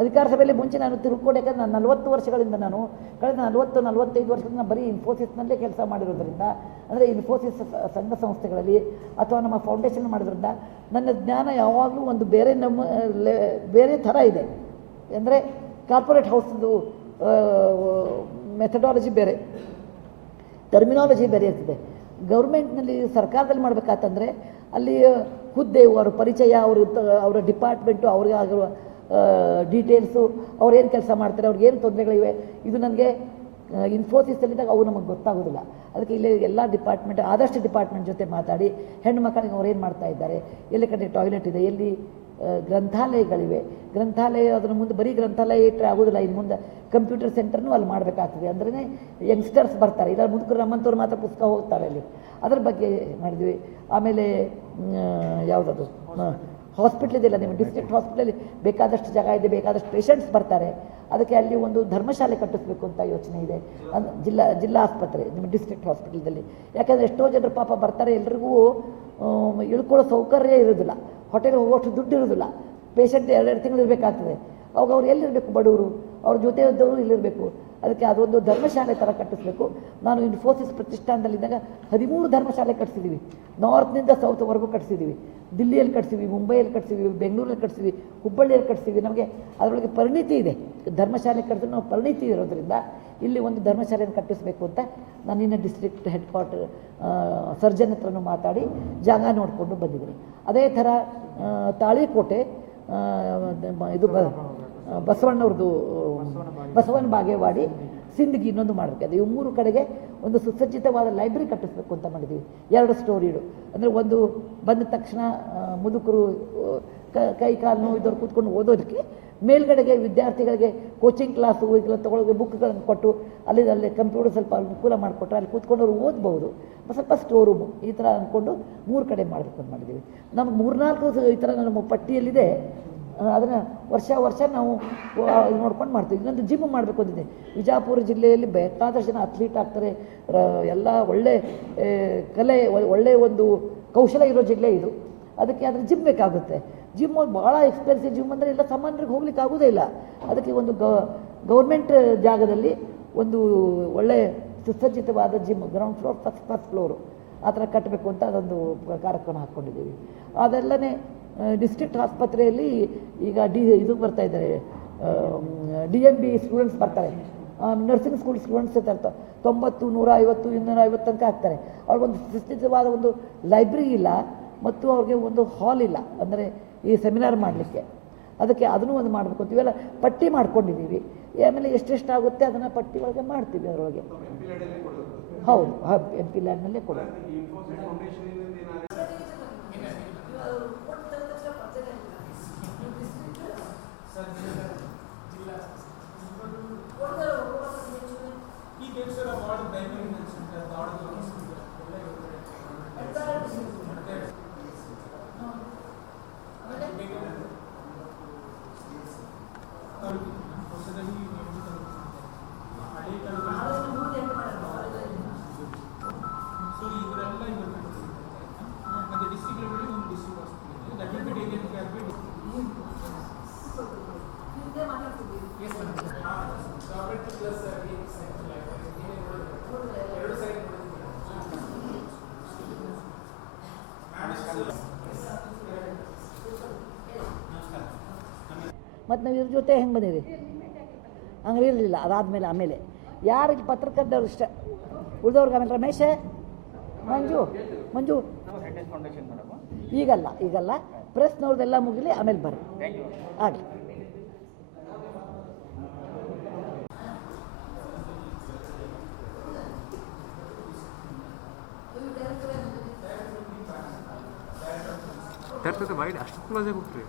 ಅಧಿಕಾರ ಸಭೆಯಲ್ಲಿ ಮುಂಚೆ ನಾನು ಯಾಕಂದ್ರೆ ನಾನು ನಲವತ್ತು ವರ್ಷಗಳಿಂದ ನಾನು, ಕಳೆದ ನಲವತ್ತು, ನಲವತ್ತೈದು ವರ್ಷದಿಂದ ಬರೀ ಇನ್ಫೋಸಿಸ್ನಲ್ಲೇ ಕೆಲಸ ಮಾಡಿರೋದ್ರಿಂದ, ಅಂದರೆ ಇನ್ಫೋಸಿಸ್ ಸಂಘ ಸಂಸ್ಥೆಗಳಲ್ಲಿ ಅಥವಾ ನಮ್ಮ ಫೌಂಡೇಶನ್ ಮಾಡೋದ್ರಿಂದ ನನ್ನ ಜ್ಞಾನ ಯಾವಾಗಲೂ ಒಂದು ಬೇರೆ ನಮ್ಮ ಬೇರೆ ಥರ ಇದೆ. ಅಂದರೆ ಕಾರ್ಪೊರೇಟ್ ಹೌಸ್ದು ಮೆಥಡಾಲಜಿ ಬೇರೆ ಟರ್ಮಿನಾಲಜಿ ಬೇರೆ ಇರ್ತದೆ. ಗೌರ್ಮೆಂಟ್ನಲ್ಲಿ ಸರ್ಕಾರದಲ್ಲಿ ಮಾಡಬೇಕಾತಂದರೆ ಅಲ್ಲಿ ಹುದ್ದೆ, ಅವರ ಪರಿಚಯ, ಅವರು, ಅವರ ಡಿಪಾರ್ಟ್ಮೆಂಟು ಅವ್ರಿಗೆ ಆಗಿರುವ ಡೀಟೇಲ್ಸು ಅವ್ರು ಏನು ಕೆಲಸ ಮಾಡ್ತಾರೆ ಅವ್ರಿಗೆ ಏನು ತೊಂದರೆಗಳಿವೆ, ಇದು ನನಗೆ ಇನ್ಫೋಸಿಸಲ್ಲಿದ್ದಾಗ ಅವು ನಮಗೆ ಗೊತ್ತಾಗೋದಿಲ್ಲ. ಅದಕ್ಕೆ ಇಲ್ಲಿ ಎಲ್ಲ ಡಿಪಾರ್ಟ್ಮೆಂಟ್ ಆದಷ್ಟು ಡಿಪಾರ್ಟ್ಮೆಂಟ್ ಜೊತೆ ಮಾತಾಡಿ, ಹೆಣ್ಣು ಮಕ್ಕಳಿಗೆ ಅವ್ರು ಏನು ಮಾಡ್ತಾ ಇದ್ದಾರೆ, ಎಲ್ಲಿ ಕಡೆ ಟಾಯ್ಲೆಟ್ ಇದೆ, ಎಲ್ಲಿ ಗ್ರಂಥಾಲಯಗಳಿವೆ. ಗ್ರಂಥಾಲಯ, ಅದ್ರ ಮುಂದೆ ಬರೀ ಗ್ರಂಥಾಲಯ ಇಟ್ಟರೆ ಆಗೋದಿಲ್ಲ ಇನ್ನು ಮುಂದೆ ಕಂಪ್ಯೂಟರ್ ಸೆಂಟರ್ನೂ ಅಲ್ಲಿ ಮಾಡಬೇಕಾಗ್ತದೆ. ಅಂದ್ರೆ ಯಂಗ್ಸ್ಟರ್ಸ್ ಬರ್ತಾರೆ. ಇಲ್ಲ ಮುದುಕರು ನಮ್ಮಂಥವ್ರು ಮಾತ್ರ ಪುಸ್ತಕ ಹೋಗ್ತಾರೆ ಅಲ್ಲಿ. ಅದ್ರ ಬಗ್ಗೆ ಮಾಡಿದ್ವಿ. ಆಮೇಲೆ ಯಾವುದದು? ಹಾಸ್ಪಿಟ್ಲ್ ಇದೆಯಲ್ಲ ನಿಮ್ಮ ಡಿಸ್ಟ್ರಿಕ್ಟ್ ಹಾಸ್ಪಿಟಲಲ್ಲಿ ಬೇಕಾದಷ್ಟು ಜಾಗ ಇದೆ, ಬೇಕಾದಷ್ಟು ಪೇಷಂಟ್ಸ್ ಬರ್ತಾರೆ. ಅದಕ್ಕೆ ಅಲ್ಲಿ ಒಂದು ಧರ್ಮಶಾಲೆ ಕಟ್ಟಿಸ್ಬೇಕು ಅಂತ ಯೋಚನೆ ಇದೆ. ಜಿಲ್ಲಾ ಜಿಲ್ಲಾ ಆಸ್ಪತ್ರೆ, ನಿಮ್ಮ ಡಿಸ್ಟ್ರಿಕ್ಟ್ ಹಾಸ್ಪಿಟಲ್ದಲ್ಲಿ ಯಾಕೆಂದರೆ ಎಷ್ಟೋ ಜನರು ಪಾಪ ಬರ್ತಾರೆ, ಎಲ್ರಿಗೂ ಇಳ್ಕೊಳ್ಳೋ ಸೌಕರ್ಯ ಇರೋದಿಲ್ಲ. ಹೋಟೆಲ್ ಹೋಗೋಷ್ಟು ದುಡ್ಡು ಇರೋದಿಲ್ಲ. ಪೇಷಂಟ್ ಎರಡೆರಡು ತಿಂಗಳು ಇರಬೇಕಾಗ್ತದೆ. ಅವಾಗ ಅವ್ರು ಎಲ್ಲಿರಬೇಕು ಬಡವರು? ಅವ್ರ ಜೊತೆ ಇದ್ದವರು ಇಲ್ಲಿರಬೇಕು. ಅದಕ್ಕೆ ಅದೊಂದು ಧರ್ಮಶಾಲೆ ಥರ ಕಟ್ಟಿಸ್ಬೇಕು. ನಾನು ಇನ್ಫೋಸಿಸ್ ಪ್ರತಿಷ್ಠಾನದಲ್ಲಿದ್ದಾಗ ಹದಿಮೂರು ಧರ್ಮಶಾಲೆ ಕಟ್ಸಿದ್ದೀವಿ ನಾರ್ತ್ನಿಂದ ಸೌತ್ವರೆಗೂ ಕಟ್ಸಿದ್ದೀವಿ ದಿಲ್ಲಿಯಲ್ಲಿ ಕಟ್ಸಿದ್ವಿ, ಮುಂಬೈಯಲ್ಲಿ ಕಟ್ಸಿದ್ವಿ, ಬೆಂಗಳೂರಲ್ಲಿ ಕಟ್ಸಿದ್ವಿ, ಹುಬ್ಬಳ್ಳಿಯಲ್ಲಿ ಕಟ್ಸಿದ್ವಿ. ನಮಗೆ ಅದರೊಳಗೆ ಪರಿಣಿತಿ ಇದೆ. ಧರ್ಮಶಾಲೆ ಕಟ್ಟಿದ್ರೆ ನಾವು ಪರಿಣಿತಿ ಇರೋದ್ರಿಂದ ಇಲ್ಲಿ ಒಂದು ಧರ್ಮಶಾಲೆಯನ್ನು ಕಟ್ಟಿಸಬೇಕು ಅಂತ ನಾನು ನಿನ್ನೆ ಡಿಸ್ಟ್ರಿಕ್ಟ್ ಹೆಡ್ ಕ್ವಾರ್ಟರ್ ಸರ್ಜನ್ ಹತ್ರನೂ ಮಾತಾಡಿ ಜಾಗ ನೋಡಿಕೊಂಡು ಬಂದಿದ್ದೀನಿ. ಅದೇ ಥರ ತಾಳಿಕೋಟೆ ಇದು ಬಸವಣ್ಣವ್ರದ್ದು ಬಸವನ ಬಾಗೇವಾಡಿ, ಸಿಂದಗಿ ಇನ್ನೊಂದು ಮಾಡಬೇಕು. ಅದು ಇವು ಮೂರು ಕಡೆಗೆ ಒಂದು ಸುಸಜ್ಜಿತವಾದ ಲೈಬ್ರರಿ ಕಟ್ಟಿಸ್ಬೇಕು ಅಂತ ಮಾಡಿದ್ದೀವಿ ಎರಡು ಸ್ಟೋರಿಡು ಅಂದರೆ ಒಂದು ಬಂದ ತಕ್ಷಣ ಮುದುಕರು ಕ- ಕಾಲು ನೋವು ಇದ್ದವ್ರು ಕೂತ್ಕೊಂಡು ಓದೋದಕ್ಕೆ ಮೇಲ್ಗಡೆಗೆ ವಿದ್ಯಾರ್ಥಿಗಳಿಗೆ ಕೋಚಿಂಗ್ ಕ್ಲಾಸು ಇದೆಲ್ಲ ತೊಗೊಳಗೆ ಬುಕ್ಗಳನ್ನು ಕೊಟ್ಟು ಅಲ್ಲಿ ಅಲ್ಲಿ ಕಂಪ್ಯೂಟರ್ ಸ್ವಲ್ಪ ಅನುಕೂಲ ಮಾಡಿಕೊಟ್ರೆ ಅಲ್ಲಿ ಕೂತ್ಕೊಂಡು ಅವ್ರು ಓದ್ಬೋದು ಸ್ವಲ್ಪ ಸ್ಟೋರ್ ರೂಮು ಈ ಥರ ಅಂದ್ಕೊಂಡು ಮೂರು ಕಡೆ ಮಾಡಬೇಕು ಅಂತ ಮಾಡಿದ್ದೀವಿ ನಮ್ಗೆ ಮೂರ್ನಾಲ್ಕು ಈ ಥರ ನಮ್ಮ ಪಟ್ಟಿಯಲ್ಲಿದೆ. ಅದನ್ನು ವರ್ಷ ವರ್ಷ ನಾವು ನೋಡ್ಕೊಂಡು ಮಾಡ್ತೀವಿ. ಇನ್ನೊಂದು ಜಿಮ್ ಮಾಡಬೇಕು ಅಂತಿದೆ ವಿಜಾಪುರ ಜಿಲ್ಲೆಯಲ್ಲಿ ಬೇಕಾದಷ್ಟು ಜನ ಅಥ್ಲೀಟ್ ಆಗ್ತಾರೆ. ಎಲ್ಲ ಒಳ್ಳೆ ಕಲೆ ಒಳ್ಳೆ ಒಂದು ಕೌಶಲ ಇರೋ ಜಿಲ್ಲೆ ಇದು. ಅದಕ್ಕೆ ಅದ್ರ ಜಿಮ್ ಬೇಕಾಗುತ್ತೆ. ಜಿಮ್ ಭಾಳ ಎಕ್ಸ್ಪೆನ್ಸಿವ್ ಜಿಮ್ ಅಂದರೆ ಎಲ್ಲ ಸಾಮಾನ್ಯರಿಗೆ ಹೋಗ್ಲಿಕ್ಕೆ ಆಗೋದೇ ಇಲ್ಲ. ಅದಕ್ಕೆ ಒಂದು ಗೌರ್ಮೆಂಟ್ ಜಾಗದಲ್ಲಿ ಒಂದು ಒಳ್ಳೆ ಸುಸಜ್ಜಿತವಾದ gym ground floor first first floor ಆ ಥರ ಕಟ್ಟಬೇಕು ಅಂತ ಅದೊಂದು ಕಾರ್ಯಕ್ರಮ ಹಾಕ್ಕೊಂಡಿದ್ದೀವಿ. ಅದೆಲ್ಲನೇ ಡಿಸ್ಟ್ರಿಕ್ಟ್ ಆಸ್ಪತ್ರೆಯಲ್ಲಿ ಈಗ ಡಿ ಇದು ಬರ್ತಾ ಇದ್ದಾರೆ. ಡಿ ಎಂ ಬಿ ಸ್ಟೂಡೆಂಟ್ಸ್ ಬರ್ತಾರೆ. ನರ್ಸಿಂಗ್ ಸ್ಕೂಲ್ ಸ್ಟೂಡೆಂಟ್ಸ್ ಇರ್ತಾರೆ ತೊಂಬತ್ತು ನೂರ ಐವತ್ತು ಇನ್ನೂರ ಐವತ್ತು ತನಕ ಆಗ್ತಾರೆ ಅವ್ರಿಗೊಂದು ಸುಸ್ಥಿತವಾದ ಒಂದು ಲೈಬ್ರರಿ ಇಲ್ಲ ಮತ್ತು ಅವ್ರಿಗೆ ಒಂದು ಹಾಲ್ ಇಲ್ಲ ಅಂದರೆ ಈ ಸೆಮಿನಾರ್ ಮಾಡಲಿಕ್ಕೆ. ಅದಕ್ಕೆ ಅದನ್ನು ಒಂದು ಮಾಡಬೇಕು ಇವೆಲ್ಲ ಪಟ್ಟಿ ಮಾಡ್ಕೊಂಡಿದ್ದೀವಿ. ಆಮೇಲೆ ಎಷ್ಟೆಷ್ಟಾಗುತ್ತೆ ಅದನ್ನು ಪಟ್ಟಿ ಒಳಗೆ ಮಾಡ್ತೀವಿ ಅದರೊಳಗೆ. ಹೌದು ಎಂ ಪಿ ಲ್ಯಾಂಡ್ನಲ್ಲೇ ಕೊಡೋದು. ಮತ್ತು ನಾವು ಇವ್ರ ಜೊತೆ ಹೆಂಗೆ ಬಂದೀವಿ? ಹಂಗೆ ಇರಲಿಲ್ಲ, ಅದಾದಮೇಲೆ, ಆಮೇಲೆ. ಯಾರಿಗೆ ಪತ್ರಕರ್ತವ್ರು ಇಷ್ಟ? ಉಳಿದವ್ರಿಗೆ ಆಮೇಲೆ ರಮೇಶ, ಮಂಜು ಮಂಜು. ಈಗಲ್ಲ ಈಗಲ್ಲ. ಪ್ರೆಸ್ನವ್ರದ್ದೆಲ್ಲ ಮುಗಿಲಿ, ಆಮೇಲೆ ಬರ್ರಿ. ಆಗಲಿ. Tertete bari açtıklayacak bu kuruyor.